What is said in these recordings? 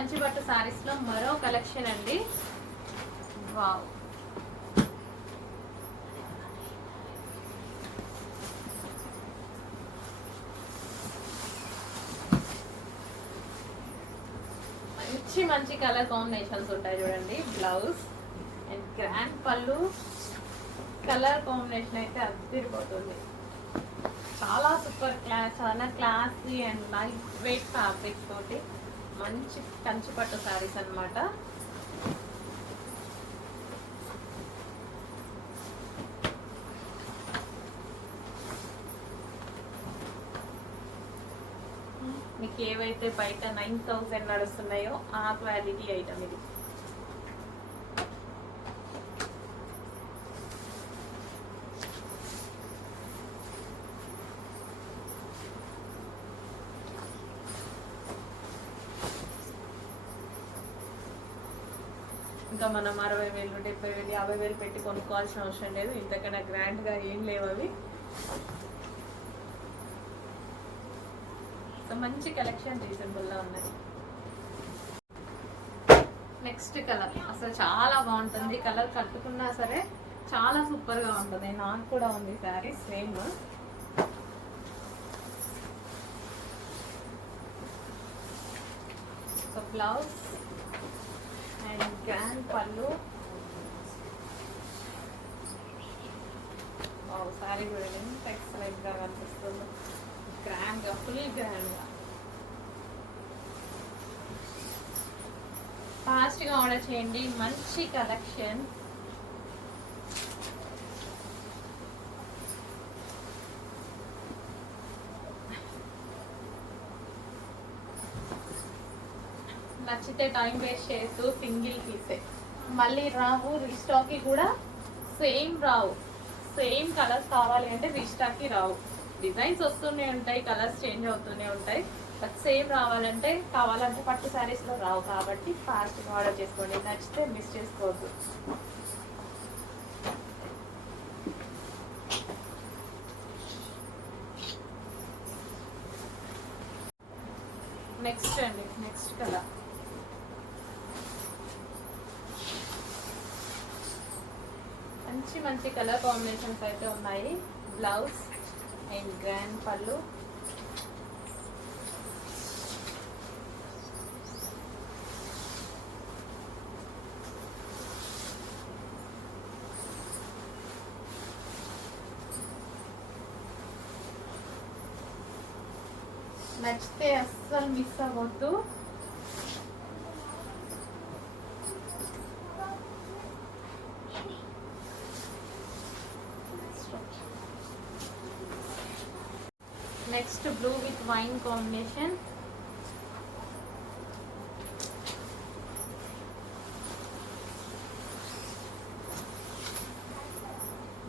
కంచిపట్టు సారీస్ లో మరో కలెక్షన్ అండి. వావ్, మంచి మంచి కలర్ కాంబినేషన్స్ ఉంటాయి చూడండి. బ్లౌజ్ అండ్ గ్రాండ్ పళ్ళు, కలర్ కాంబినేషన్ అయితే అదిరిపోతుంది. చాలా సూపర్ క్లాస్, చాలా classy and light weight fabric తోటి మంచి కంచిపట్టు సారీస్ అన్నమాట. మీకు ఏవైతే బయట 9000 నడుస్తున్నాయో ఆ క్వాలిటీ ఐటమ్ ఇది. ఇంకా మనం 60,000, 70,000, 50,000 పెట్టి కొనుక్కోవాల్సిన అవసరం లేదు. ఇంతకన్నా గ్రాండ్గా ఏం లేవు అవి. మంచి కలెక్షన్ రీజనబుల్గా ఉన్నాయి. నెక్స్ట్ కలర్ అసలు చాలా బాగుంటుంది. కలర్ కట్టుకున్నా సరే చాలా సూపర్గా ఉంటుంది. నాకు కూడా ఉంది sari same. So blouse and grand పళ్ళు. శారీ కూడా ఎంత ఎక్సలెంట్గా కనిపిస్తుంది. గ్రాండ్గా, ఫుల్ గ్రాండ్గా. ఫాస్ట్గా ఆర్డర్ చేయండి. మంచి కలెక్షన్. నచ్చితే టైం వేస్ట్ చేస్తూ సింగిల్ పీసే మళ్ళీ రావు. రీస్టాక్కి కూడా సేమ్ రావు. సేమ్ కలర్స్ కావాలి అంటే రీస్టాక్కి రావు. డిజైన్స్ వస్తూనే ఉంటాయి, కలర్స్ చేంజ్ అవుతూనే ఉంటాయి. బట్ సేమ్ కావాలంటే పట్టు శారీస్లో రావు. కాబట్టి ఫాస్ట్గా ఆర్డర్ చేసుకోండి. నచ్చితే మిస్ చేసుకోవద్దు. నెక్స్ట్ అండి, నెక్స్ట్ కలర్ మంచి మంచి కలర్ కాంబినేషన్స్ అయితే ఉన్నాయి. బ్లౌజ్ అండ్ గ్రాండ్ పళ్ళు. నచ్చితే అస్సలు మిస్ అవ్వద్దు. Next blue with wine combination.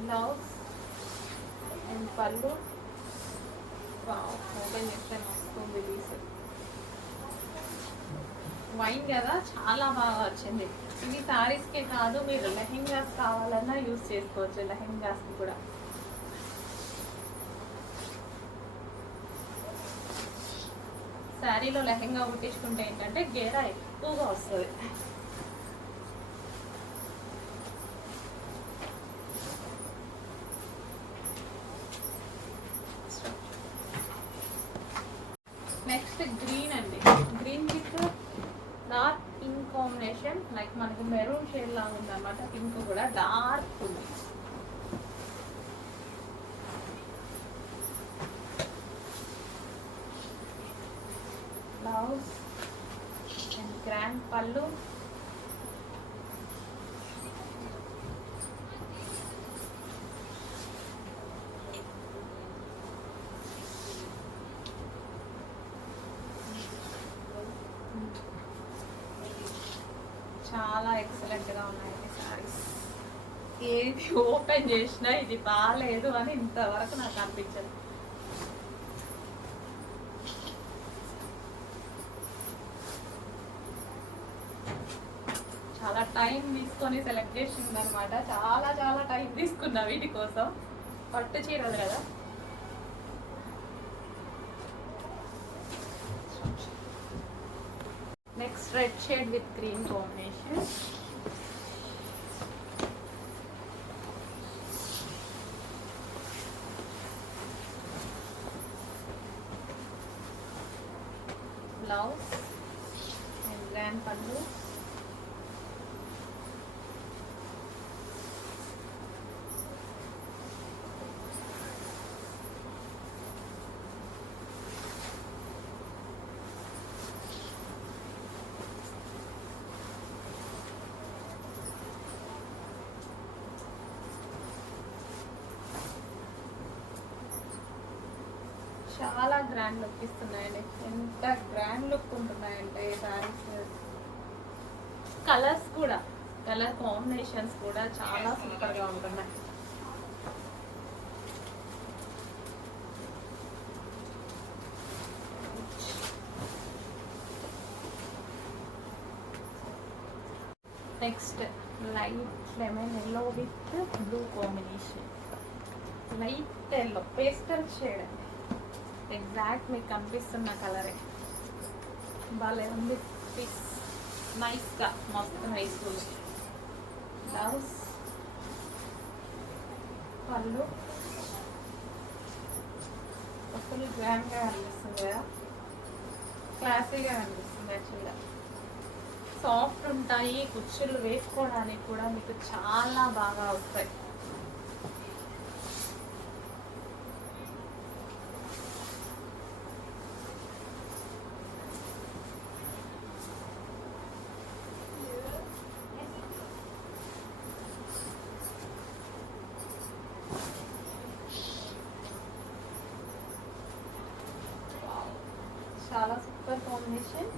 Blouse and పళ్ళు. ఓపెన్ చేస్తే వస్తుంది పీస్. వైన్ కదా, చాలా బాగా వచ్చింది. ఇది శారీస్కే కాదు, మీరు లెహెంగాస్ కావాలన్నా యూజ్ చేసుకోవచ్చు. లెహెంగాస్కి కూడా శారీలో లెహెంగా కుట్టించుకుంటే ఏంటంటే గేరా ఎక్కువగా వస్తుంది. నెక్స్ట్ గ్రీన్ అండి. Green with dark pink combination. Like మనకు మెరూన్ షేడ్ లాగా ఉంది అనమాట. పింక్ కూడా డార్క్ ఉంది. బ్లౌజ్ అండ్ గ్రాండ్ పళ్ళు. చాలా ఎక్సలెంట్గా ఉన్నాయి సారీస్. ఏది ఓపెన్ చేసినా ఇది బాగాలేదు అని ఇంతవరకు నాకు అనిపించదు. చాలా టైం తీసుకొని సెలెక్ట్ చేసింది అనమాట. చాలా చాలా టైం తీసుకున్నా వీటి కోసం. పట్టు చీరలు కదా. Next red shade with green combination. Blouse and grand పళ్ళు. చాలా గ్రాండ్ లుక్ ఇస్తున్నాయండి. ఎంత గ్రాండ్ లుక్ ఉంటున్నాయంటే శారీస్. కలర్స్ కూడా, కలర్ కాంబినేషన్స్ కూడా చాలా సూపర్గా ఉంటున్నాయి. Next light lemon yellow with blue combination. Light yellow pastel shade అండి. ఎగ్జాక్ట్ మీకు కనిపిస్తున్న కలరే. భలే ఉంది పీస్. నైస్గా మస్తు నైస్ ఉంది. బ్లౌజ్, పళ్ళు అసలు గ్రాండ్గా కనిపిస్తుంది కదా, క్లాసీగా కనిపిస్తుంది. యాక్చువల్గా సాఫ్ట్ ఉంటాయి. కుర్చీలు వేసుకోవడానికి కూడా మీకు చాలా బాగా వస్తాయి. చాలా super combination.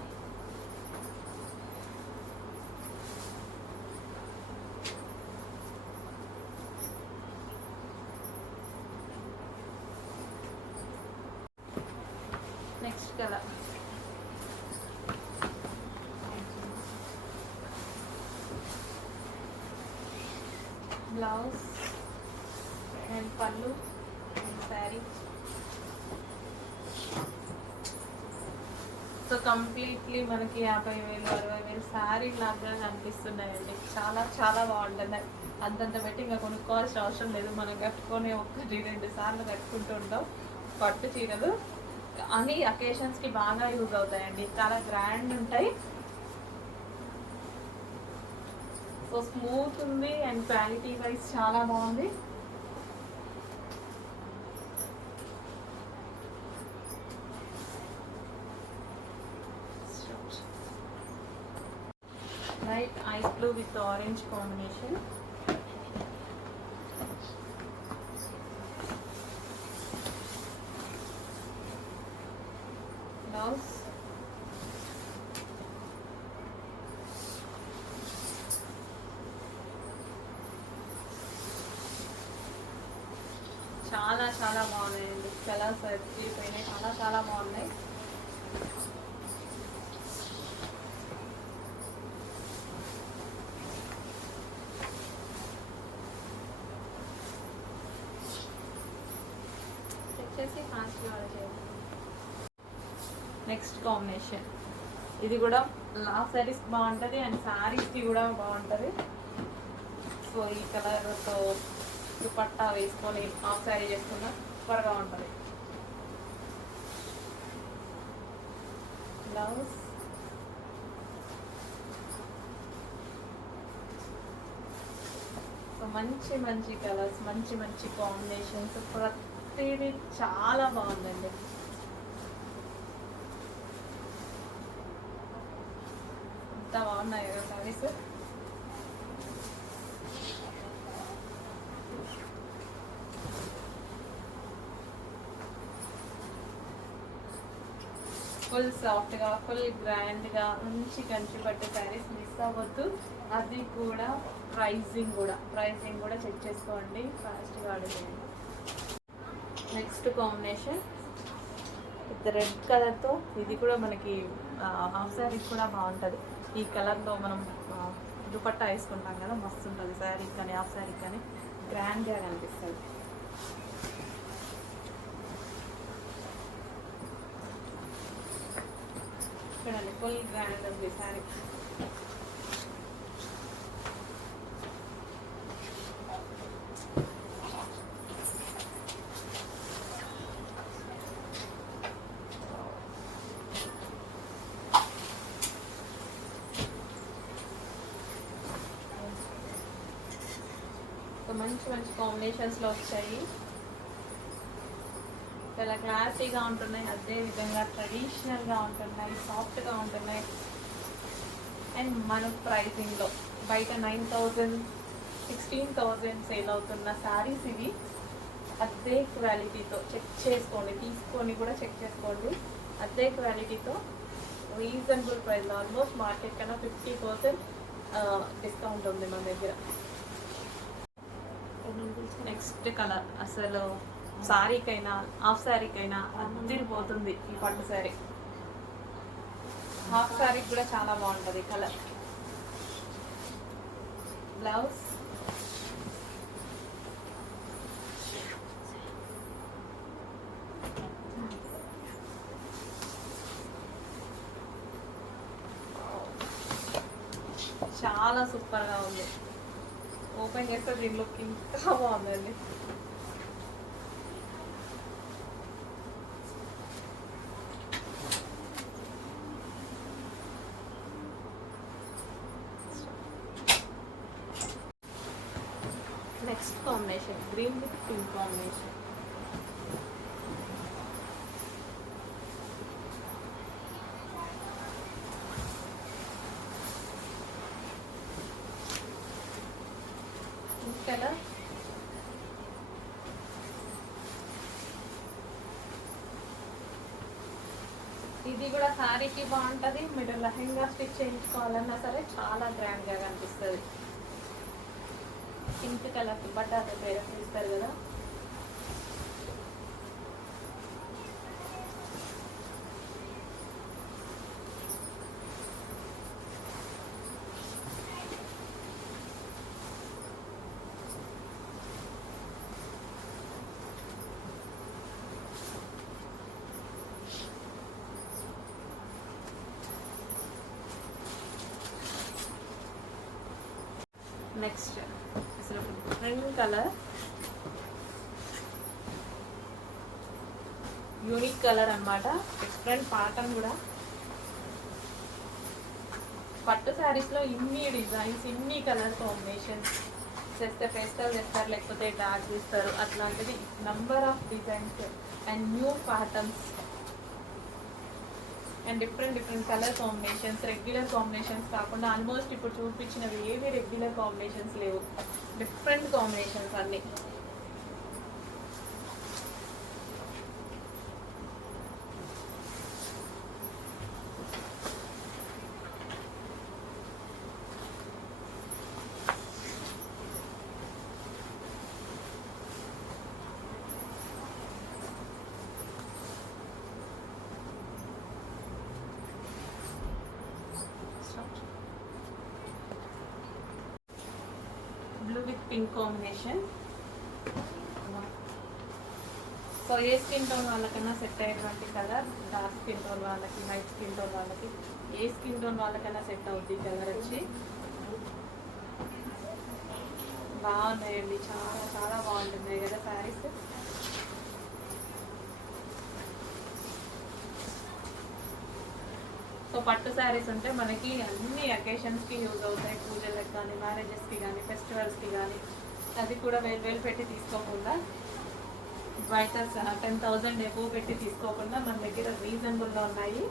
Next colour blouse and పళ్ళు అండ్ శారీ. సో కంప్లీట్లీ మనకి 50,000 60,000 శారీ లాగా కనిపిస్తున్నాయండి. చాలా చాలా బాగుంటుంది. అంతంత పెట్టి ఇంకా కొనుక్కోవాల్సిన అవసరం లేదు. మనం కట్టుకొని 1-2 సార్లు కట్టుకుంటూ ఉంటాం. పట్టు చీరలు అన్ని అకేషన్స్కి బాగా యూజ్ అవుతాయండి. చాలా గ్రాండ్ ఉంటాయి. సో స్మూత్ ఉంది అండ్ క్వాలిటీ వైజ్ చాలా బాగుంది. Light ice blue with orange combination. Blouse. చాలా చాలా బాగున్నాయండి. కలర్స్ అయిపోయినాయి. చాలా చాలా బాగున్నాయి. నెక్స్ట్ కాంబినేషన్ ఇది కూడా లాస్ట్ శారీస్ బాగుంటుంది అండ్ శారీస్కి కూడా బాగుంటుంది. సో ఈ కలర్తో దుపట్టా వేసుకొని హాఫ్ శారీ చేసుకున్నా సూపర్గా ఉంటుంది. బ్లౌజ్, సో మంచి మంచి కలర్స్, మంచి మంచి కాంబినేషన్స్, ప్రతిదీ చాలా బాగుందండి. ఎంత బాగున్నాయి కదా సారీస్. ఫుల్ సాఫ్ట్గా, ఫుల్ గ్రాండ్గా మంచి కంచి పట్టు శారీస్ మిస్ అవ్వద్దు. అది కూడా ప్రైజింగ్ కూడా చెక్ చేసుకోండి. ఫాస్ట్గా అడిగండి. నెక్స్ట్ కాంబినేషన్ విత్ రెడ్ కలర్తో, ఇది కూడా మనకి హాఫ్ శారీస్ కూడా బాగుంటుంది. ఈ కలర్లో మనం దుపట్టా వేసుకుంటాం కదా, మస్తు ఉంటుంది. శారీ కానీ హాఫ్ శారీ కానీ గ్రాండ్గా కనిపిస్తుంది. చూడండి ఫుల్ గ్రాండ్ ఉంది శారీ. మంచి మంచి కాంబినేషన్స్లో వచ్చాయి. చాలా క్లాసీగా ఉంటున్నాయి, అదే విధంగా ట్రెడిషనల్గా ఉంటున్నాయి, సాఫ్ట్గా ఉంటున్నాయి. అండ్ మన ప్రైజింగ్లో బయట 9,000 16,000 సేల్ అవుతున్న శారీస్ ఇవి. అదే క్వాలిటీతో చెక్ చేసుకోండి, తీసుకొని కూడా చెక్ చేసుకోండి. అదే క్వాలిటీతో రీజనబుల్ ప్రైస్, ఆల్మోస్ట్ మార్కెట్ కన్నా 50% డిస్కౌంట్ ఉంది మన దగ్గర. నెక్స్ట్ కలర్ అసలు శారీకైనా హాఫ్ శారీకైనా అదిరిపోతుంది ఈ పట్టు శారీ. హాఫ్ శారీకి కూడా చాలా బాగుంటుంది కలర్. బ్లౌజ్ చాలా సూపర్గా ఉంది. ఓపెన్ చేస్తే దీని లుక్ ఇంకా బాగుందండి. Next combination green with pink combination. Colour ఇది కూడా శారీకి బాగుంటుంది. మీరు లెహెంగా స్టిచ్ చేయించుకోవాలన్నా సరే చాలా గ్రాండ్గా కనిపిస్తుంది. పింక్ కలర్ బట్టాతో పేరు ఇస్తారు కదా. నెక్స్ట్ అసలు డిఫరెంట్ కలర్, యూనిక్ కలర్ అన్నమాట. డిఫరెంట్ ప్యాటర్న్ కూడా. పట్టు శారీస్లో ఇన్ని డిజైన్స్, ఇన్ని కలర్ కాంబినేషన్స్ చేస్తే పేస్టల్ చేస్తారు, లేకపోతే డార్క్ తీస్తారు. అట్లాంటిది number of designs and new patterns and different colour combinations. Regular combinations కాకుండా ఆల్మోస్ట్ ఇప్పుడు చూపించినవి ఏవి రెగ్యులర్ కాంబినేషన్స్ లేవు, డిఫరెంట్ కాంబినేషన్స్ అన్నీ. Blue with pink combination. So A skin tone వాళ్ళకన్నా సెట్ అయ్యేటువంటి కలర్. డార్క్ స్కిన్ టోన్ వాళ్ళకి, లైట్ స్కిన్ టోన్ వాళ్ళకి, ఏ స్కిన్ టోన్ వాళ్ళకన్నా సెట్ అవుద్ది కలర్ వచ్చి. బాగున్నాయండి, చాలా చాలా బాగుంటున్నాయి కదా శారీస్. సో పట్టు శారీస్ అంటే మనకి అన్ని అకేషన్స్కి యూజ్ అవుతాయి. పూజలకు కానీ, మ్యారేజెస్కి కానీ, ఫెస్టివల్స్కి కానీ. అది కూడా వేలు పెట్టి తీసుకోకుండా, బయట 10,000 ఎక్కువ పెట్టి తీసుకోకుండా మన దగ్గర రీజనబుల్గా ఉన్నాయి.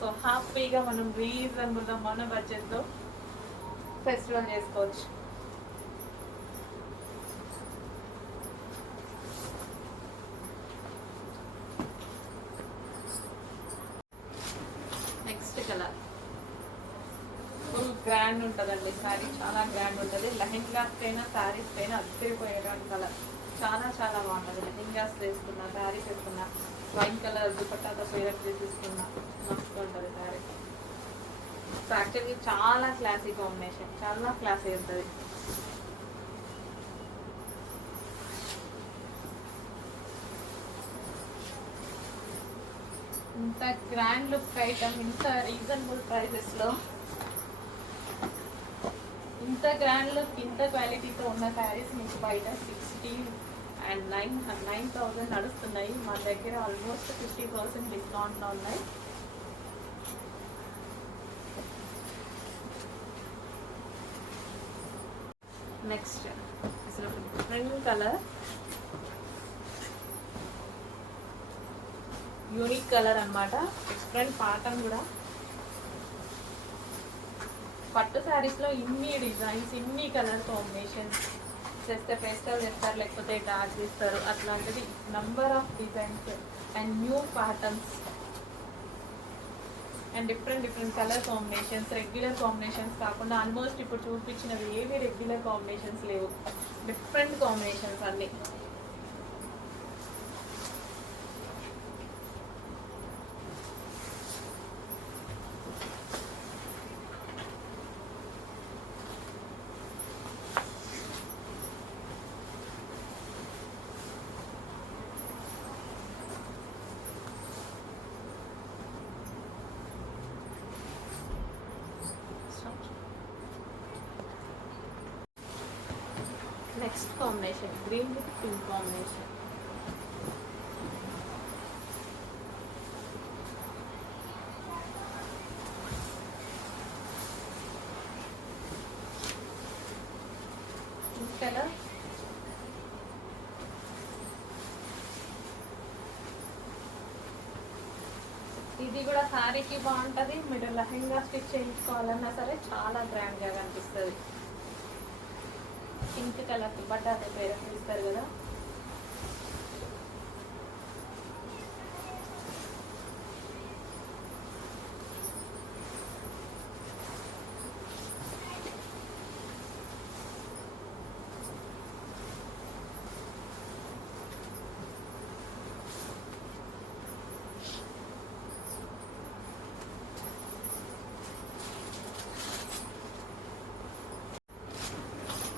సో హ్యాపీగా మనం రీజనబుల్గా మన బడ్జెట్తో ఫెస్టివల్ చేసుకోవచ్చు. నెక్స్ట్ కలర్ ఫుల్ గ్రాండ్ ఉంటుందండి శారీ, చాలా గ్రాండ్ ఉంటుంది. లెహెంగాస్ పైన, శారీస్ పైన అద్దరిపోయేటువంటి కలర్. చాలా చాలా బాగుంటుంది. లెహెంగాస్ వేసుకున్నా, శారీస్ వేసుకున్నా, వైన్ కలర్ దుపట్టాతో పేరప్ తీసుకున్నా మస్తు ఉంటుంది శారీ. సో యాక్చువల్లీ చాలా క్లాసీ కాంబినేషన్, చాలా క్లాసీ ఉంటుంది. ఇంత గ్రాండ్ లుక్ ఐటమ్ ఇంత రీజనబుల్ ప్రైజెస్లో ఇంత గ్రాండ్ లుక్ ఇంత క్వాలిటీతో ఉన్న శారీస్ మీకు బయట 9,000 నడుస్తున్నాయి. మా దగ్గర ఆల్మోస్ట్ 50% డిస్కౌంట్లో ఉన్నాయి. నెక్స్ట్ అసలు డిఫరెంట్ కలర్, యూనిక్ కలర్ అన్నమాట. డిఫరెంట్ ప్యాటర్న్ కూడా. పట్టు శారీస్లో ఇన్ని డిజైన్స్, ఇన్ని కలర్ కాంబినేషన్స్ చేస్తే పేస్టల్ చేస్తారు, లేకపోతే డార్క్ చేస్తారు. అట్లాంటిది number of designs and new patterns and different colour combinations. Regular combinations కాకుండా ఆల్మోస్ట్ ఇప్పుడు చూపించినవి ఏవి రెగ్యులర్ కాంబినేషన్స్ లేవు. డిఫరెంట్ కాంబినేషన్స్ అన్నీ. Next combination green with pink combination. Colour ఇది కూడా శారీకి బాగుంటుంది. మీరు లెహంగా స్టిచ్ చేయించుకోవాలన్నా సరే చాలా గ్రాండ్గా కనిపిస్తుంది. పింక్ కలర్ దుపట్టా అదే పేరు ఇస్తారు కదా.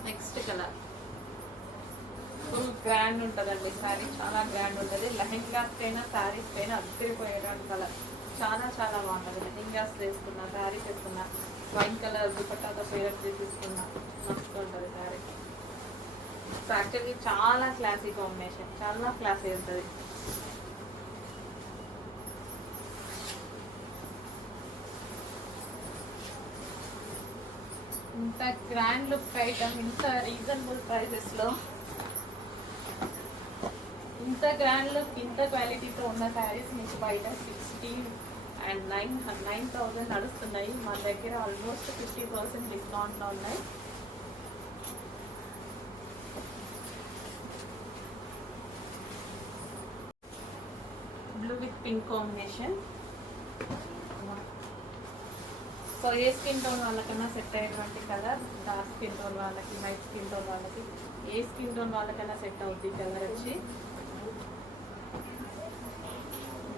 నెక్స్ట్ కలర్ ఫుల్ గ్రాండ్ ఉంటుందండి శారీ, చాలా గ్రాండ్ ఉంటుంది. లెహెంగాస్ పైన శారీస్ పైన అద్దరిపోయేటువంటి కలర్ చాలా చాలా బాగుంటుంది. లెహెంగాస్ వేసుకున్నా, శారీస్ వేసుకున్నా, వైన్ కలర్ దుపట్టాతో పేరు తీసుకున్నా మస్తు ఉంటుంది శారీ. యాక్చువల్లీ చాలా క్లాసీ కాంబినేషన్, చాలా క్లాసీ ఉంటుంది. ఇంత గ్రాండ్ లుక్ ఐటమ్ ఇంత రీజనబుల్ ప్రైజెస్లో ఇంత గ్రాండ్ లుక్ ఇంత క్వాలిటీతో ఉన్న శారీస్ మీకు బయట 9,000 నడుస్తున్నాయి. మా దగ్గర ఆల్మోస్ట్ 50% డిస్కౌంట్లో ఉన్నాయి. Blue with pink combination. So A skin tone వాళ్ళకన్నా సెట్ అయ్యేటువంటి కలర్. డార్క్ స్కిన్ టోన్ వాళ్ళకి, లైట్ స్కిన్ టోన్ వాళ్ళకి, ఏ స్కిన్ టోన్ వాళ్ళకన్నా సెట్ అవుద్ది కలర్ వచ్చి.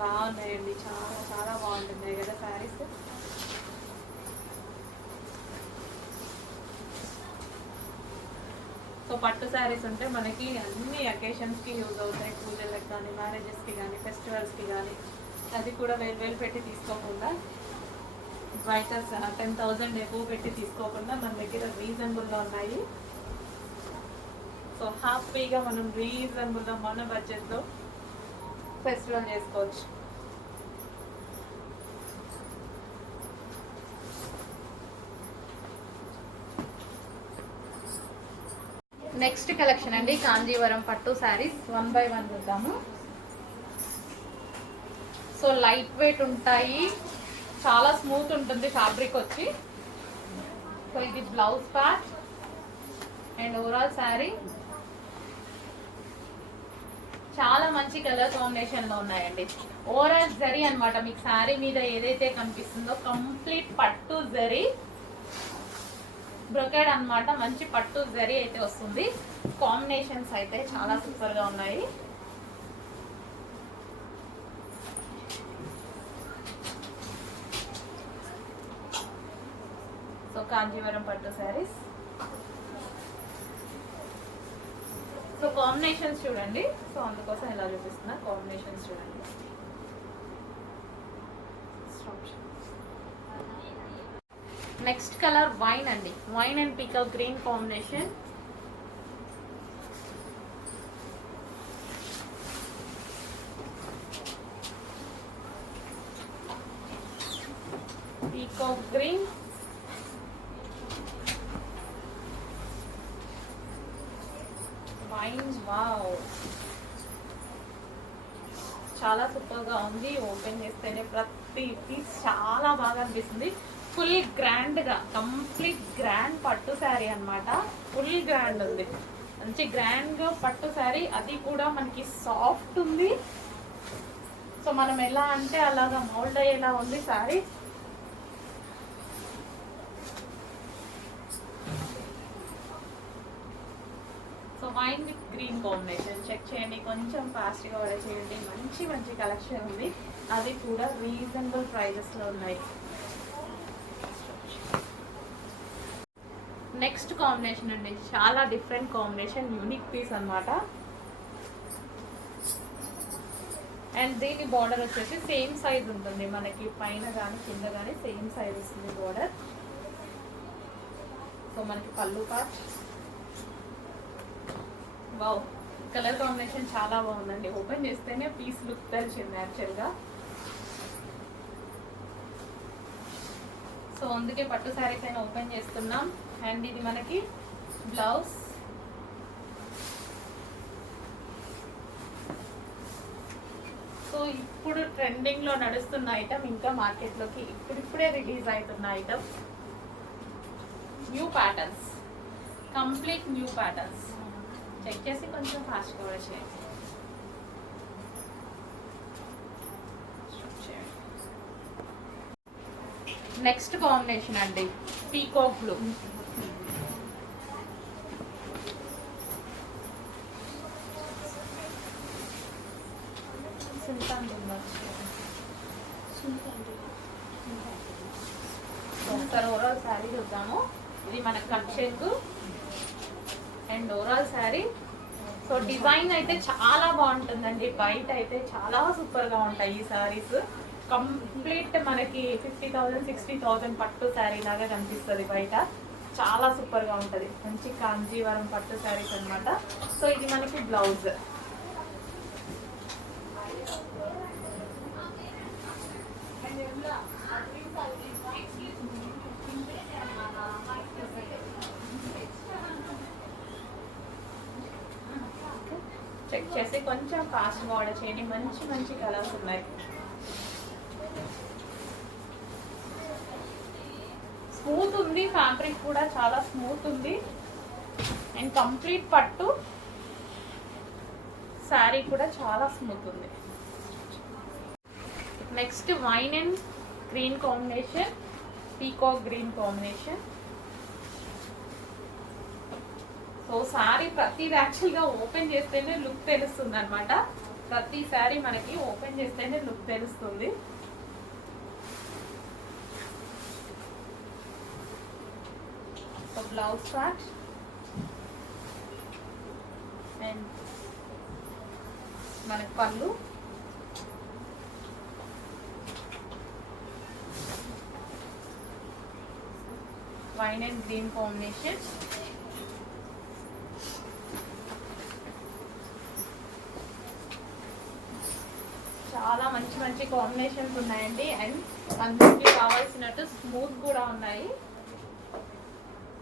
బాగున్నాయండి, చాలా చాలా బాగుంటుంది కదా శారీస్. సో పట్టు శారీస్ ఉంటే మనకి అన్ని అకేషన్స్కి యూజ్ అవుతాయి. పూజలకు కానీ, మ్యారేజెస్కి కానీ, ఫెస్టివల్స్కి కానీ. అది కూడా వేలు పెట్టి తీసుకోకుండా, బయట 10,000 ఎక్కువ పెట్టి తీసుకోకుండా మన దగ్గర రీజనబుల్గా ఉన్నాయి. సో హ్యాపీగా మనం రీజనబుల్గా మన బడ్జెట్తో ఫెస్టివల్ చేసుకోవచ్చు. నెక్స్ట్ కలెక్షన్ అండి కాంజీవరం పట్టు శారీస్. 1 by 1 చూద్దాము. సో లైట్ వెయిట్ ఉంటాయి, చాలా స్మూత్ ఉంటుంది ఫ్యాబ్రిక్ వచ్చి. సో ఇది blouse part and overall sari చాలా మంచి కలర్ కాంబినేషన్లో ఉన్నాయండి. ఓవరాల్ జరీ అనమాట. మీకు శారీ మీద ఏదైతే కనిపిస్తుందో కంప్లీట్ పట్టు జరీ బ్రొకెడ్ అనమాట. మంచి పట్టు జరీ అయితే వస్తుంది. కాంబినేషన్స్ అయితే చాలా సూపర్గా ఉన్నాయి. సో కాంజీవరం పట్టు శారీస్. సో కాంబినేషన్స్ చూడండి. సో అందుకోసం ఇలా చూపిస్తున్నా, కాంబినేషన్స్ చూడండి. నెక్స్ట్ కలర్ వైన్ అండి, wine and peacock green combination. Peacock green, wine. Wow, చాలా సూపర్ గా ఉంది. ఓపెన్ చేస్తేనే ప్రతి పీస్ చాలా బాగా అనిపిస్తుంది. ఫుల్ గ్రాండ్ గా, కంప్లీట్ గ్రాండ్ పట్టు శారీ అన్నమాట. ఫుల్ గ్రాండ్ ఉంది, మంచి గ్రాండ్ గా పట్టు శారీ. అది కూడా మనకి సాఫ్ట్ ఉంది. సో మనం ఎలా అంటే అలాగా మౌల్డ్ అయ్యేలా ఉంది sari. So wine with green combination. Check చేయండి, కొంచెం ఫాస్ట్గా ఆర్డర్ చేయండి. మంచి మంచి కలెక్షన్ ఉంది, అది కూడా రీజనబుల్ ప్రైజెస్లో ఉన్నాయి. నెక్స్ట్ కాంబినేషన్ అండి, చాలా డిఫరెంట్ కాంబినేషన్, యూనిక్ పీస్ అన్నమాట. అండ్ దీని బార్డర్ వచ్చేసి సేమ్ సైజ్ ఉంటుంది మనకి, పైన కానీ కింద కానీ సేమ్ సైజ్ వస్తుంది బార్డర్. సో మనకి పళ్ళు పార్ట్. వావ్, కలర్ కాంబినేషన్ చాలా బాగుందండి. ఓపెన్ చేస్తేనే పీస్ లుక్ తెలిసింది యాక్చువల్గా. సో అందుకే పట్టు శారీస్ అయినా ఓపెన్ చేస్తున్నాం. అండ్ ఇది మనకి బ్లౌజ్. సో ఇప్పుడు ట్రెండింగ్ లో నడుస్తున్న ఐటమ్, ఇంకా మార్కెట్లోకి ఇప్పుడిప్పుడే రిలీజ్ అవుతున్న item, new patterns, complete new patterns. Check చేసి కొంచెం ఫాస్ట్ కవర్ చేయండి. నెక్స్ట్ కాంబినేషన్ అండి, పీకాక్ బ్లూ. ఒకసారి ఓవరాల్ శారీ చూద్దాము. ఇది మన cut check and overall sari. So design అయితే చాలా బాగుంటుందండి. బయట అయితే చాలా సూపర్ గా ఉంటాయి ఈ శారీస్. కంప్లీట్ మనకి 50,000 60,000 పట్టు శారీ లాగా కనిపిస్తుంది బయట. చాలా సూపర్ గా ఉంటది, మంచి కాంజీవరం పట్టు శారీస్ అన్నమాట. సో ఇది మనకి బ్లౌజ్. చెక్ చేసి కొంచెం ఫాస్ట్గా ఆర్డర్ చేయండి. మంచి మంచి కలర్స్ ఉన్నాయి. స్మూత్ ఉంది, ఫ్యాబ్రిక్ కూడా చాలా స్మూత్ ఉంది. అండ్ కంప్లీట్ పట్టు శారీ కూడా చాలా స్మూత్ ఉంది. Next wine and green combination, peacock green combination. So sari ప్రతిది యాక్చువల్గా ఓపెన్ చేస్తేనే లుక్ తెలుస్తుంది అనమాట. ప్రతి శారీ మనకి ఓపెన్ చేస్తేనే లుక్ తెలుస్తుంది. సో బ్లౌజ్ పార్ట్ అండ్ మనకి పళ్ళు. Wine and green combination. చాలా మంచి మంచి కాంబినేషన్స్ ఉన్నాయండి. అండ్ అందరికి కావాల్సినట్టు స్మూత్ కూడా ఉన్నాయి.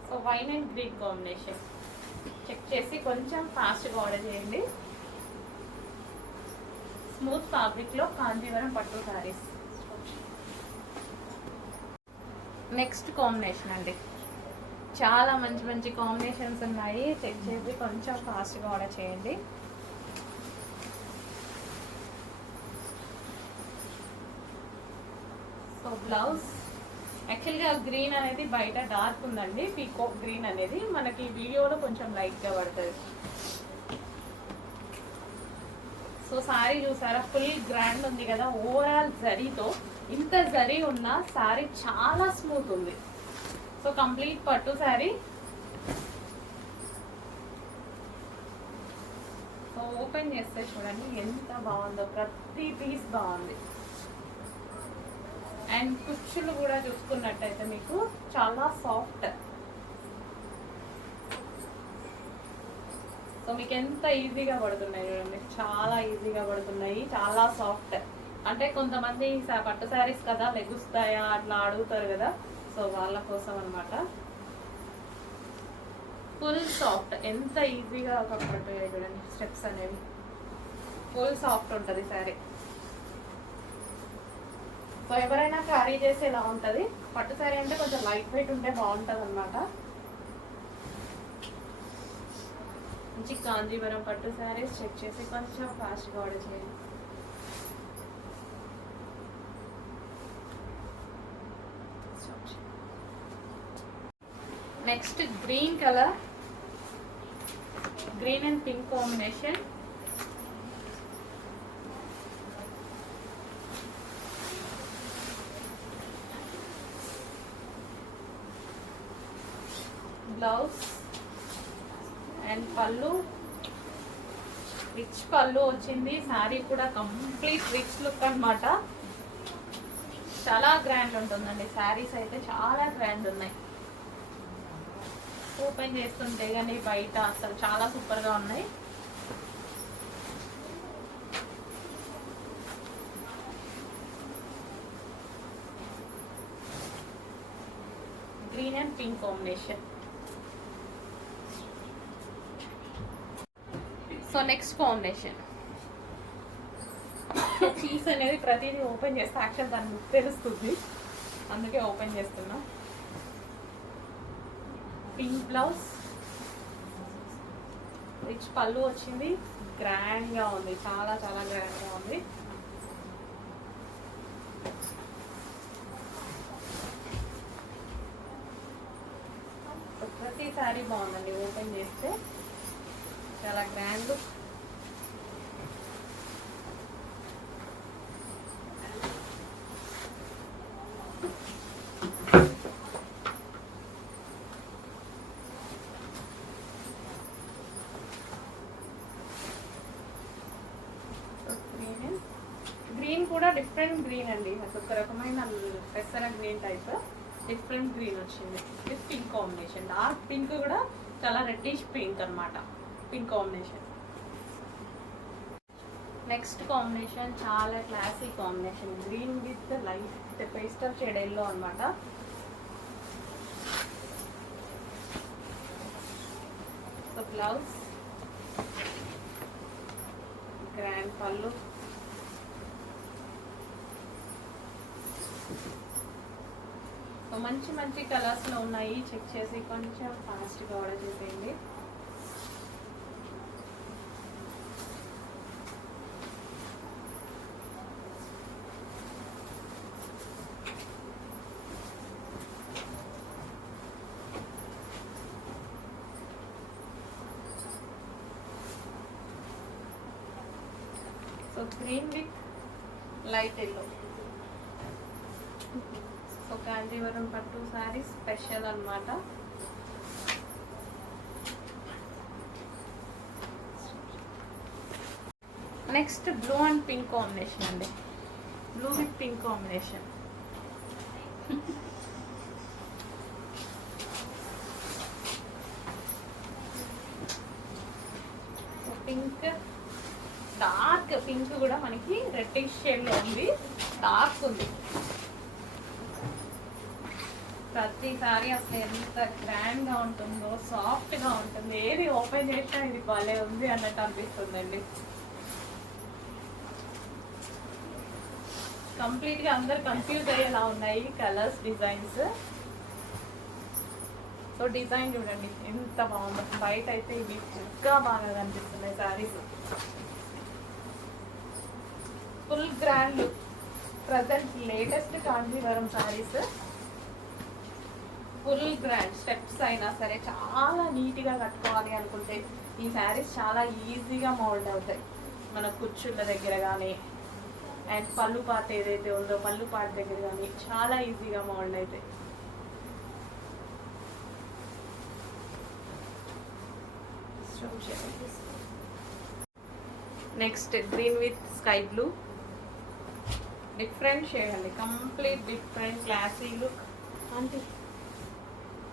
So wine and green combination. Check చేసి కొంచెం ఫాస్ట్గా ఆర్డర్ చేయండి. స్మూత్ ఫ్యాబ్రిక్ లో కాంజీవరం పట్టు సారీస్. నెక్స్ట్ కాంబినేషన్ అండి, చాలా మంచి మంచి కాంబినేషన్స్ ఉన్నాయి. చెక్ చేసి కొంచెం ఫాస్ట్గా ఆర్డర్ చేయండి. సో బ్లౌజ్ యాక్చువల్గా గ్రీన్ అనేది బయట డార్క్ ఉందండి. పీకాక్ గ్రీన్ అనేది మనకి వీడియోలో కొంచెం లైట్గా పడుతుంది. సో సారీ చూసారా, ఫుల్ గ్రాండ్ ఉంది కదా. ఓవరాల్ జరీతో, ఇంత జరీ ఉన్న సారీ చాలా స్మూత్ ఉంది. సో కంప్లీట్ పట్టు సారీ. సో ఓపెన్ చేస్తే చూడండి ఎంత బాగుందో, ప్రతి పీస్ బాగుంది. అండ్ కుచ్చులు కూడా చూసుకున్నట్టయితే మీకు చాలా సాఫ్ట్. సో మీకు ఎంత ఈజీగా పడుతున్నాయి చూడండి, చాలా ఈజీగా పడుతున్నాయి, చాలా సాఫ్ట్. అంటే కొంతమంది పట్టు శారీస్ కదా లెగుస్తాయా అట్లా అడుగుతారు కదా, సో వాళ్ళ కోసం అనమాట. ఫుల్ సాఫ్ట్, ఎంత ఈజీగా పట్టుకుంటాయి చూడండి స్టెప్స్ అనేవి. ఫుల్ సాఫ్ట్ ఉంటుంది శారీ. సో ఎవరైనా క్యారీ చేసేలా ఉంటుంది. పట్టు శారీ అంటే కొంచెం లైట్ వెయిట్ ఉంటే బాగుంటుంది అనమాట. మంచి కాంజీవరం పట్టు శారీస్ చెక్ చేసి కొంచెం ఫాస్ట్గా ఆర్డర్ చేయండి. Next green colour, green and pink combination. Blouse and పళ్ళు, రిచ్ పళ్ళు వచ్చింది. శారీ కూడా కంప్లీట్ రిచ్ లుక్ అనమాట. చాలా గ్రాండ్ ఉంటుందండి శారీస్ అయితే, చాలా గ్రాండ్ ఉన్నాయి. ఓపెన్ చేస్తుంటే కానీ బయట అసలు చాలా సూపర్గా ఉన్నాయి. Green and pink combination. So next combination. Piece అనేది ప్రతిదీ ఓపెన్ చేస్తే యాక్చువల్ దాన్ని తెలుస్తుంది, అందుకే ఓపెన్ చేస్తున్నా. పింక్ బ్లౌజ్, రిచ్ పళ్ళు వచ్చింది, గ్రాండ్గా ఉంది, చాలా చాలా గ్రాండ్గా ఉంది. ప్రతి శారీ బాగుందండి, ఓపెన్ చేస్తే చాలా గ్రాండ్. గ్రీన్ కూడా డిఫరెంట్ గ్రీన్ అండి, అదొక రకమైన పెసర గ్రీన్ టైప్, డిఫరెంట్ గ్రీన్ వచ్చింది with pink combination. Dark pink కూడా చాలా రెడ్డిష్ పింక్ అనమాట, పింక్ కాంబినేషన్. నెక్స్ట్ కాంబినేషన్ చాలా classy combination, green with light pastel shade yellow అనమాట. సో బ్లౌజ్, గ్రాండ్ పళ్ళు, మంచి మంచి కలర్స్లో ఉన్నాయి. చెక్ చేసి కొంచెం ఫాస్ట్గా ఆర్డర్ చేసేయండి. So green with light yellow. So Kanjeevaram పట్టు శారీ స్పెషల్ అనమాట. Next blue and pink combination అండి, blue with pink combination. Pink, dark pink కూడా మనకి రెడ్డిష్ షేడ్లో ఉంది, డార్క్ ఉంది. ప్రతిసారి అసలు ఎంత గ్రాండ్గా ఉంటుందో, సాఫ్ట్గా ఉంటుంది, ఏది ఓపెన్ చేసినా ఇది భలే ఉంది అన్నట్టు అనిపిస్తుందండి. కంప్లీట్గా అందరు కన్ఫ్యూజ్ అయ్యేలా ఉన్నాయి కలర్స్, డిజైన్స్. సో డిజైన్ చూడండి ఎంత బాగుందో, బయట అయితే ఇవి ఇంకా బాగా కనిపిస్తున్నాయి saris. Full grand look, present latest Kanjeevaram saris, full grand. Steps అయినా సరే చాలా నీట్గా కట్టుకోవాలి అనుకుంటే ఈ శారీస్ చాలా ఈజీగా మోల్డ్ అవుతాయి మన కుచ్చుళ్ళ దగ్గర కానీ, అండ్ పళ్ళు పార్ట్ ఏదైతే ఉందో పళ్ళు పార్ట్ దగ్గర కానీ చాలా ఈజీగా మోల్డ్ అవుతాయి. Next green with sky blue, different shade అండి, కంప్లీట్ డిఫరెంట్ క్లాసీ లుక్ అంటే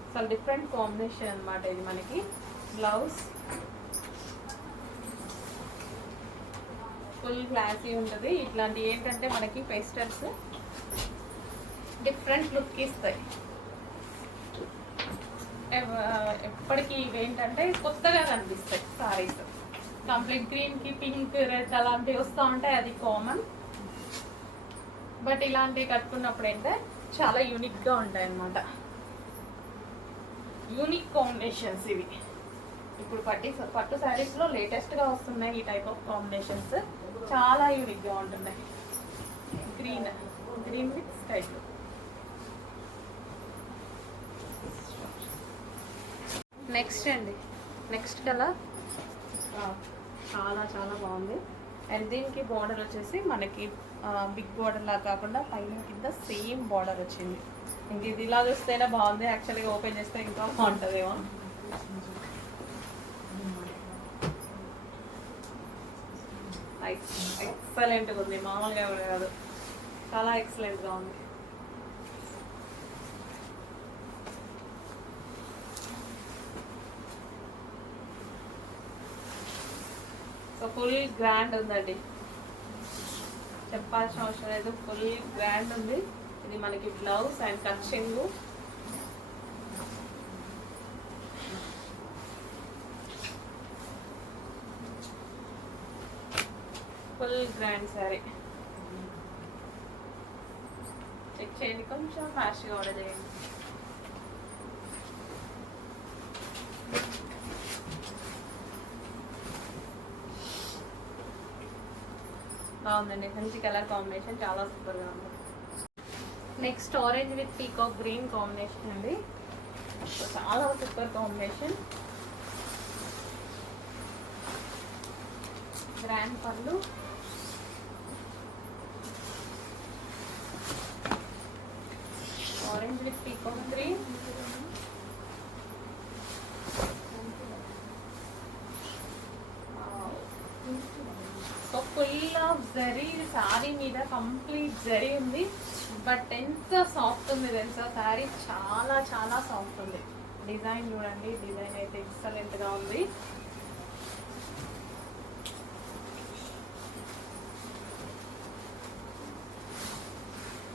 అసలు డిఫరెంట్ కాంబినేషన్ అనమాట ఇది. మనకి బ్లౌజ్ ఫుల్ క్లాసీ ఉంటుంది. ఇట్లాంటి ఏంటంటే మనకి పేస్టల్స్ డిఫరెంట్ లుక్ ఇస్తాయి. ఎప్పటికీ ఇవేంటంటే కొత్తగా కనిపిస్తాయి సారీస్. కంప్లీట్ గ్రీన్కి పింక్ రెడ్ అలాంటివి వస్తూ ఉంటాయి, అది కామన్. బట్ ఇలాంటివి కట్టుకున్నప్పుడు ఏంటంటే చాలా యూనిక్గా ఉంటాయి అన్నమాట. యూనిక్ కాంబినేషన్స్ ఇవి. ఇప్పుడు పట్టు శారీస్లో లేటెస్ట్గా వస్తున్నాయి ఈ టైప్ ఆఫ్ కాంబినేషన్స్. చాలా యూనిక్గా ఉంటున్నాయి. Green with sky blue. Next అండి, నెక్స్ట్ కలర్ చాలా చాలా బాగుంది. అండ్ దీనికి బార్డర్ వచ్చేసి మనకి బిగ్ బార్డర్ లాగా కాకుండా పైన కింద సేమ్ బార్డర్ వచ్చింది. ఇంక ఇది ఇలా చూస్తేనే బాగుంది, యాక్చువల్గా ఓపెన్ చేస్తే ఇంకా బాగుంటుందేమో. ఎక్సలెంట్గా ఉంది, మామూలుగా కాదు, చాలా ఎక్సలెంట్గా ఉంది. సో ఫుల్ గ్రాండ్ ఉందండి, చెప్పాల్సిన అవసరం లేదు. ఫుల్ గ్రాండ్ ఉంది. ఇది మనకి బ్లౌజ్ అండ్ కచ్చింగ్. Full grand sari. చెక్ చేయండి, కొంచెం ఫాస్ట్గా ఆర్డర్ చేయండి. బాగుందండి, మంచి కలర్ కాంబినేషన్, చాలా సూపర్గా ఉంది. Next orange with peacock green combination అండి. చాలా సూపర్ కాంబినేషన్. గ్రాండ్ పళ్ళు, orange with peacock green. So full of zari శారీ మీద కంప్లీట్ జరీ ఉంది. బట్ ఎంత సాఫ్ట్ ఉంది తెలుసా శారీ, చాలా చాలా సాఫ్ట్ ఉంది. డిజైన్ చూడండి, డిజైన్ అయితే ఎక్సలెంట్గా ఉంది.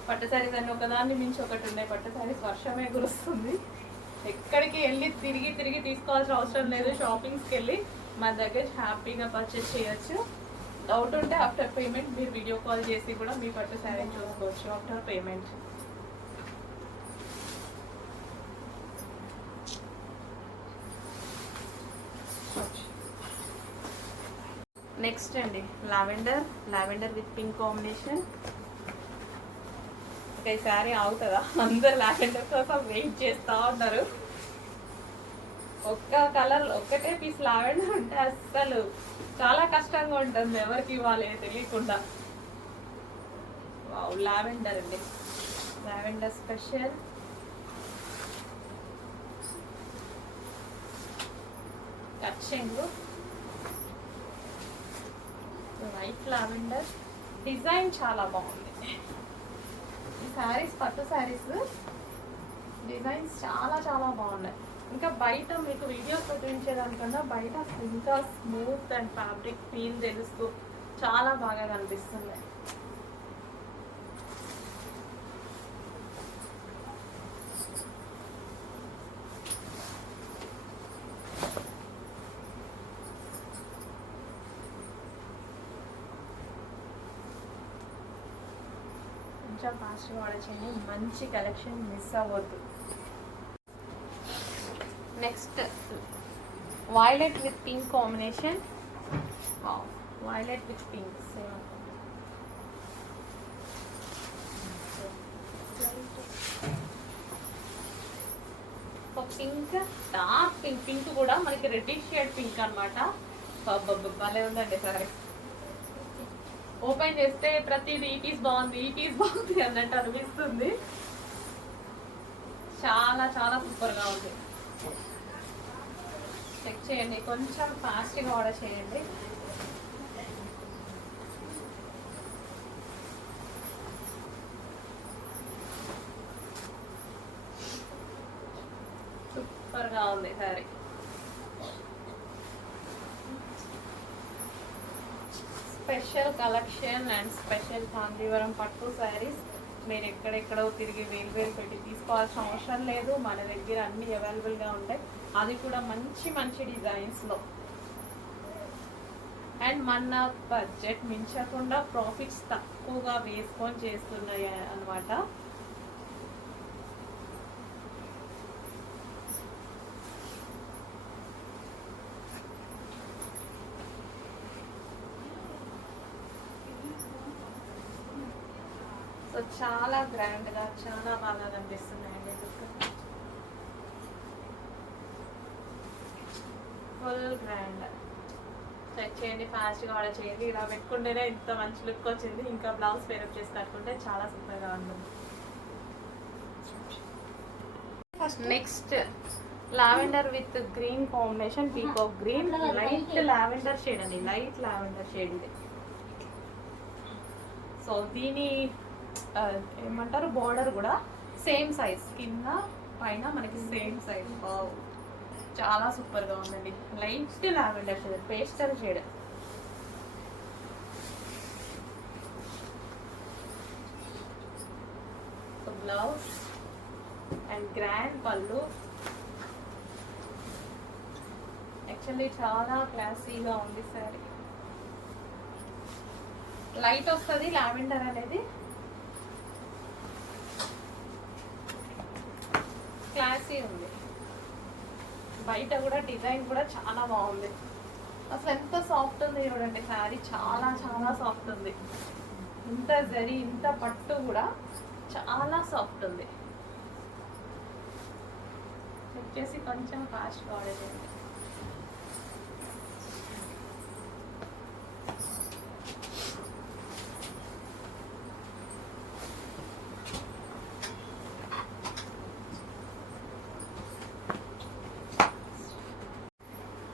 పట్టు శారీస్ అన్ని ఒకదాన్ని మించి ఒకటి ఉన్నాయి. పట్టు శారీస్ వర్షమే కురుస్తుంది. ఎక్కడికి వెళ్ళి తిరిగి తిరిగి తీసుకోవాల్సిన అవసరం లేదు. షాపింగ్స్కి వెళ్ళి మన దగ్గర హ్యాపీగా పర్చేస్ చేయొచ్చు. డౌట్ ఉంటే ఆఫ్టర్ పేమెంట్ మీరు వీడియో కాల్ చేసి కూడా మీ పట్టు శారీ చూసుకోవచ్చు ఆఫ్టర్ పేమెంట్. నెక్స్ట్ అండి lavender with pink combination. Okay, ఈ శారీ అవుతుందా? అందరు లావెండర్ కోసం వెయిట్ చేస్తూ ఉన్నారు. ఒక్క కలర్ ఒక్కటే పీస్ లావెండర్ ఉంటే అస్సలు చాలా కష్టంగా ఉంటుంది ఎవరికి ఇవ్వాలి తెలియకుండా. వావ్, లావెండర్ అండి, lavender special. Catching white lavender design చాలా బాగుంది. ఈ శారీస్ పట్టు శారీస్ డిజైన్స్ చాలా చాలా బాగున్నాయి. ఇంకా బయట మీకు వీడియోస్ చూపించేదానికన్నా బయట ఇంకా స్మూత్ అండ్ ఫ్యాబ్రిక్ ఫీల్ తెలుస్తూ చాలా బాగా కనిపిస్తుంది. కొంచెం ఫాస్ట్గా ఆర్డర్ చేయండి, మంచి కలెక్షన్ మిస్ అవ్వద్దు. Next violet with pink combination. Violet with pink same. Pink dark pink కూడా మనకి రెడ్డిష్ షేడ్ పింక్ అనమాట. భలే ఉందండి సరే. ఓపెన్ చేస్తే ప్రతిదీ ఈ పీస్ బాగుంది అన్నట్టు అనిపిస్తుంది. చాలా చాలా సూపర్గా ఉంది. చెక్ చేయండి, కొంచెం ఫాస్ట్గా ఆర్డర్ చేయండి. సూపర్గా ఉంది sari. Special collection and special Kanjeevaram పట్టు శారీస్. మీరు ఎక్కడెక్కడో తిరిగి వేలు పెట్టి తీసుకోవాల్సిన అవసరం లేదు. మన దగ్గర అన్నీ అవైలబుల్గా ఉంటాయి, అది కూడా మంచి మంచి డిజైన్స్లో. అండ్ మన బడ్జెట్ మించకుండా ప్రాఫిట్స్ తక్కువగా వేసుకొని చేస్తున్నాయి అన్నమాట. సో చాలా గ్రాండ్గా చాలా బాగా కనిపిస్తున్నాయండి. Full grand. చెక్ చేయండి, ఫాస్ట్గా ఆర్డర్ చేయండి. ఇలా పెట్టుకుంటేనే ఇంత మంచి లుక్ వచ్చింది. ఇంకా బ్లౌజ్ పేరప్ చేసి కట్టుకుంటే చాలా సూపర్గా ఉంటుంది. Next lavender with green combination, peacock green, light lavender shade అండి, లైట్ లావెండర్ షేడ్ ఇది. సో దీని ఏమంటారు బోర్డర్ కూడా సేమ్ సైజ్, కింద పైన మనకి సేమ్ సైజ్. చాలా సూపర్గా ఉందండి. Light lavender shade, pastel shade. Blouse and grand పళ్ళు. యాక్చువల్లీ చాలా క్లాసీగా ఉంది సారీ. లైట్ వస్తుంది లావెండర్ అనేది, క్లాసీ ఉంది. బయట కూడా డిజైన్ కూడా చాలా బాగుంది. అసలు ఎంత సాఫ్ట్ ఉంది చూడండి శారీ, చాలా చాలా సాఫ్ట్ ఉంది. ఇంత జరీ ఇంత పట్టు కూడా చాలా సాఫ్ట్ ఉంది. వచ్చేసి కొంచెం ఫాస్ట్ ఆర్డర్ చేయండి.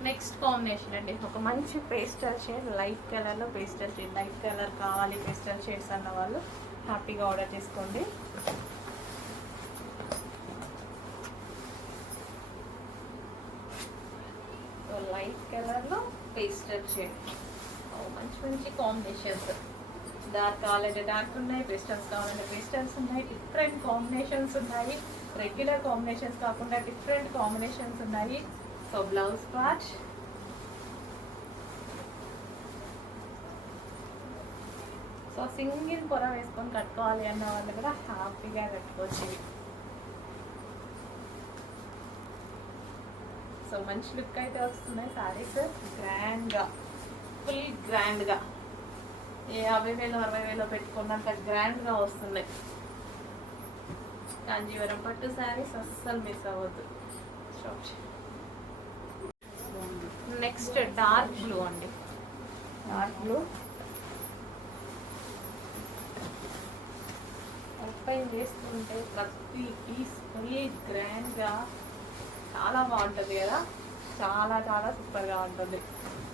నెక్స్ట్ కాంబినేషన్ అండి, ఒక మంచి పేస్టల్ షేడ్, లైట్ కలర్లో పేస్టల్ షేడ్. లైట్ కలర్ కావాలి పేస్టల్ షేడ్స్ అన్న వాళ్ళు హ్యాపీగా ఆర్డర్ చేసుకోండి. లైట్ కలర్లో పేస్టల్ షేడ్, మంచి మంచి కాంబినేషన్స్. డార్క్ కావాలంటే డార్క్ ఉన్నాయి, పేస్టల్స్ కావాలంటే పేస్టల్స్ ఉన్నాయి. డిఫరెంట్ కాంబినేషన్స్ ఉన్నాయి, రెగ్యులర్ కాంబినేషన్స్ కాకుండా డిఫరెంట్ కాంబినేషన్స్ ఉన్నాయి. So blouse part, so single పొర వేసుకొని కట్టుకోవాలి అన్న వాళ్ళు కూడా హ్యాపీగా కట్టుకోవచ్చు. సో మంచి లుక్ అయితే వస్తున్నాయి శారీస్, గ్రాండ్గా, ఫుల్ గ్రాండ్గా. 50,000 60,000 పెట్టుకున్నంత గ్రాండ్గా వస్తున్నాయి. కాంజీవరం పట్టు శారీస్ అస్సలు మిస్ అవ్వద్దు. నెక్స్ట్ డార్క్ బ్లూ అండి, డార్క్ బ్లూ. ఓపెన్ చేసుకుంటే ప్రతి పీస్ ఫుల్లీ గ్రాండ్గా చాలా బాగుంటుంది కదా, చాలా చాలా సూపర్గా ఉంటుంది.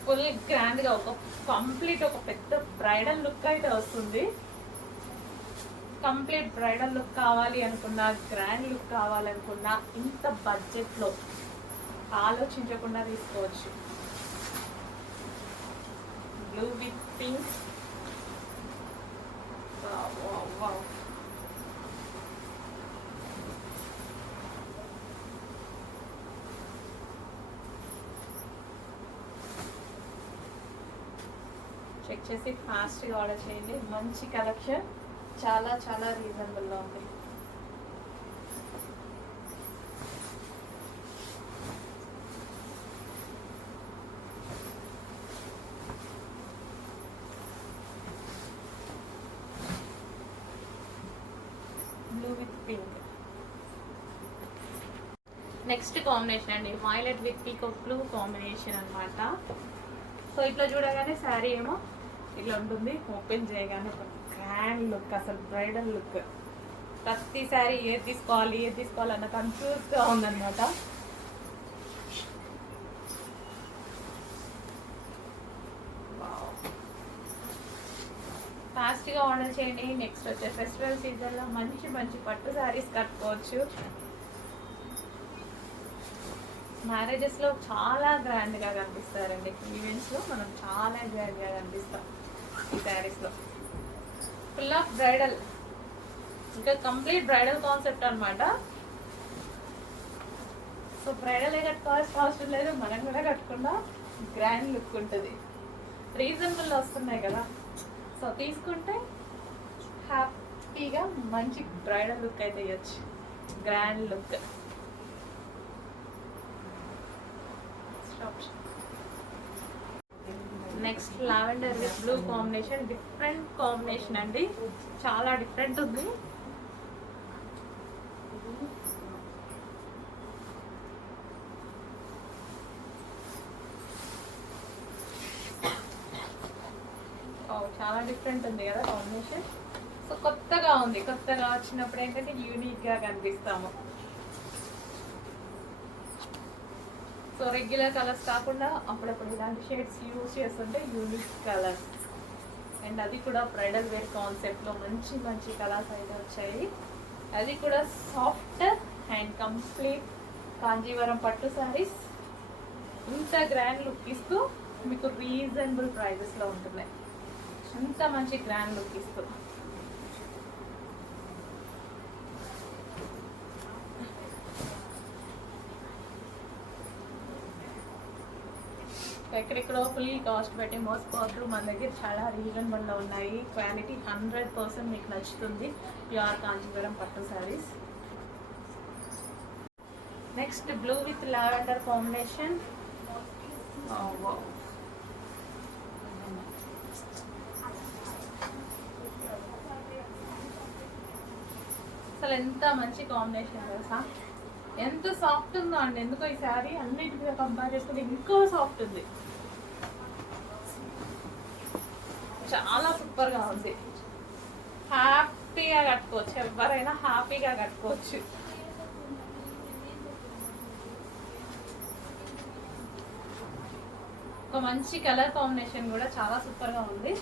ఫుల్ గ్రాండ్గా ఒక కంప్లీట్ ఒక పెద్ద బ్రైడల్ లుక్ అయితే వస్తుంది. కంప్లీట్ బ్రైడల్ లుక్ కావాలి అనుకున్నా, గ్రాండ్ లుక్ కావాలనుకున్నా ఇంత బడ్జెట్లో ఆలోచించకుండా తీసుకోవచ్చు. Blue with pink. చెక్ చేసి ఫాస్ట్గా ఆర్డర్ చేయండి. మంచి కలెక్షన్, చాలా చాలా రీజనబుల్లో ఉంది. Blue with pink. Next combination అండి, violet with peacock blue combination అనమాట. సో ఇట్లా చూడగానే శారీ ఏమో ఇట్లా ఉంటుంది, ఓపెన్ చేయగానే ఒక గ్రాండ్ లుక్, అసలు బ్రైడల్ లుక్. ప్రతి శారీ ఏది తీసుకోవాలి అన్న కన్ఫ్యూజ్గా ఉందన్నమాట. ఫాస్ట్గా ఆర్డర్ చేయండి. నెక్స్ట్ వచ్చే ఫెస్టివల్ సీజన్లో మంచి మంచి పట్టు శారీస్ కట్టుకోవచ్చు. మ్యారేజెస్లో చాలా గ్రాండ్గా కనిపిస్తారండి. ఈవెంట్స్లో మనం చాలా గ్రాండ్గా కనిపిస్తాం ఈ శారీస్లో. ఫుల్ ఆఫ్ బ్రైడల్, ఇంకా కంప్లీట్ బ్రైడల్ కాన్సెప్ట్ అనమాట. సో బ్రైడలే కట్టుకోవాల్సిన అవసరం లేదు, మనం కూడా కట్టుకున్నా గ్రాండ్ లుక్ ఉంటుంది. రీజనబుల్ వస్తున్నాయి కదా, సో తీసుకుంటే హ్యాపీగా మంచి బ్రైడల్ లుక్ అయితే ఇవ్వచ్చు, grand look. Next lavender with blue combination, different combination అండి, చాలా డిఫరెంట్ ఉంది. చాలా డిఫరెంట్ ఉంది కదా కాంబినేషన్. సో కొత్తగా ఉంది, కొత్తగా వచ్చినప్పుడు ఏంటంటే యూనిక్గా కనిపిస్తాము. సో రెగ్యులర్ కలర్స్ కాకుండా అప్పుడప్పుడు ఇలాంటి షేడ్స్ యూజ్ చేస్తుంటే యూనిక్ కలర్స్, అండ్ అది కూడా బ్రైడల్ వేర్ కాన్సెప్ట్లో మంచి మంచి కలర్స్ అయితే వచ్చాయి. అది కూడా సాఫ్ట్ అండ్ కంప్లీట్ కాంజీవరం పట్టు శారీస్. ఇంత గ్రాండ్ లుక్ ఇస్తూ మీకు రీజనబుల్ ప్రైజెస్లో ఉంటున్నాయి, అంత మంచి గ్రాండ్ లుక్ ఇస్తూ. ఎక్కడెక్కడో ఫుల్ కాస్ట్ పెట్టి మోసపోవద్దు, మన దగ్గర చాలా రీజనబుల్లో ఉన్నాయి. క్వాలిటీ 100% మీకు నచ్చుతుంది, ప్యూర్ కాంచీపురం పట్టు saris. Next blue with lavender combination. అసలు ఎంత మంచి కాంబినేషన్ తెలుసా, ఎంత సాఫ్ట్ ఉందో అండి. ఎందుకో ఈ శారీ అన్నిటిగా కంపేర్ చేసుకుంటే ఇంకో సాఫ్ట్ ఉంది, చాలా సూపర్గా ఉంది. హ్యాపీగా కట్టుకోవచ్చు, ఎవరైనా హ్యాపీగా కట్టుకోవచ్చు. ఒక మంచి కలర్ కాంబినేషన్ కూడా చాలా సూపర్గా ఉంది.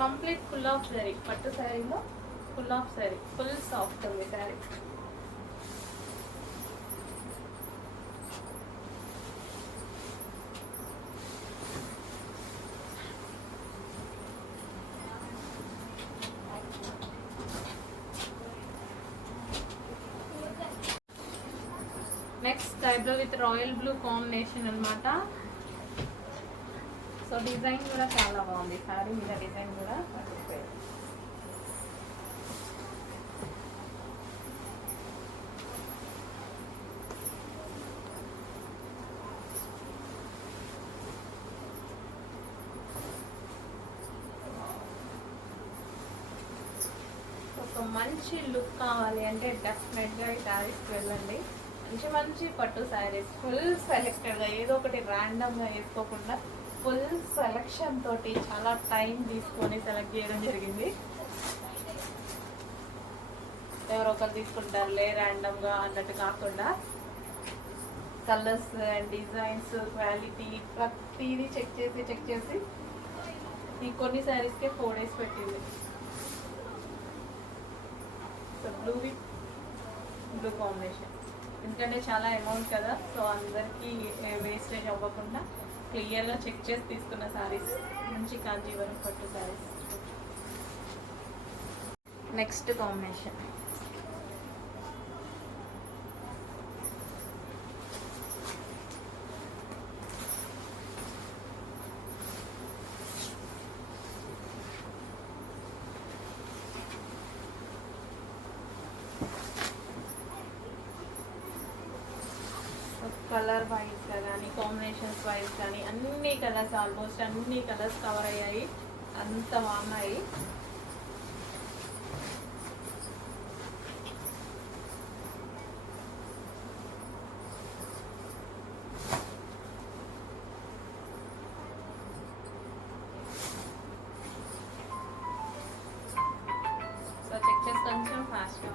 కంప్లీట్ ఫుల్ ఆఫ్ శారీ, పట్టు శారీలో full half sari, full soft ఉంది sari. Next sky blue with royal blue combination అనమాట. సో డిజైన్ కూడా చాలా బాగుంది, శారీ మీద డిజైన్ కూడా ఒక మంచి లుక్ కావాలి అంటే డెఫినెట్గా ఈ శారీస్కి వెళ్ళండి. మంచి మంచి పట్టు శారీస్, ఫుల్ సెలెక్టెడ్గా, ఏదో ఒకటి ర్యాండమ్గా వేసుకోకుండా ఫుల్ సెలెక్షన్ తోటి చాలా టైం తీసుకొని సెలెక్ట్ చేయడం జరిగింది. ఎవరో ఒకరు తీసుకుంటారులే ర్యాండమ్గా అన్నట్టు కాకుండా కలర్స్ అండ్ డిజైన్స్, క్వాలిటీ ప్రతిదీ చెక్ చేసి ఈ కొన్ని శారీస్కే 4 days పెట్టింది. So blue with blue combination, ఎందుకంటే చాలా అమౌంట్ కదా, సో అందరికీ వేస్టేజ్ అవ్వకుండా క్లియర్గా చెక్ చేసి తీసుకున్న శారీస్, మంచి కాంజీవరం పట్టు శారీస్. నెక్స్ట్ కాంబినేషన్ కలర్ వైజ్గా కానీ కాంబినేషన్స్ వైజ్ కానీ అన్ని కలర్స్, ఆల్మోస్ట్ అన్ని కలర్స్ కవర్ అయ్యాయి, అంత బాగున్నాయి. సో చెక్ చేసి కొంచెం ఫాస్ట్గా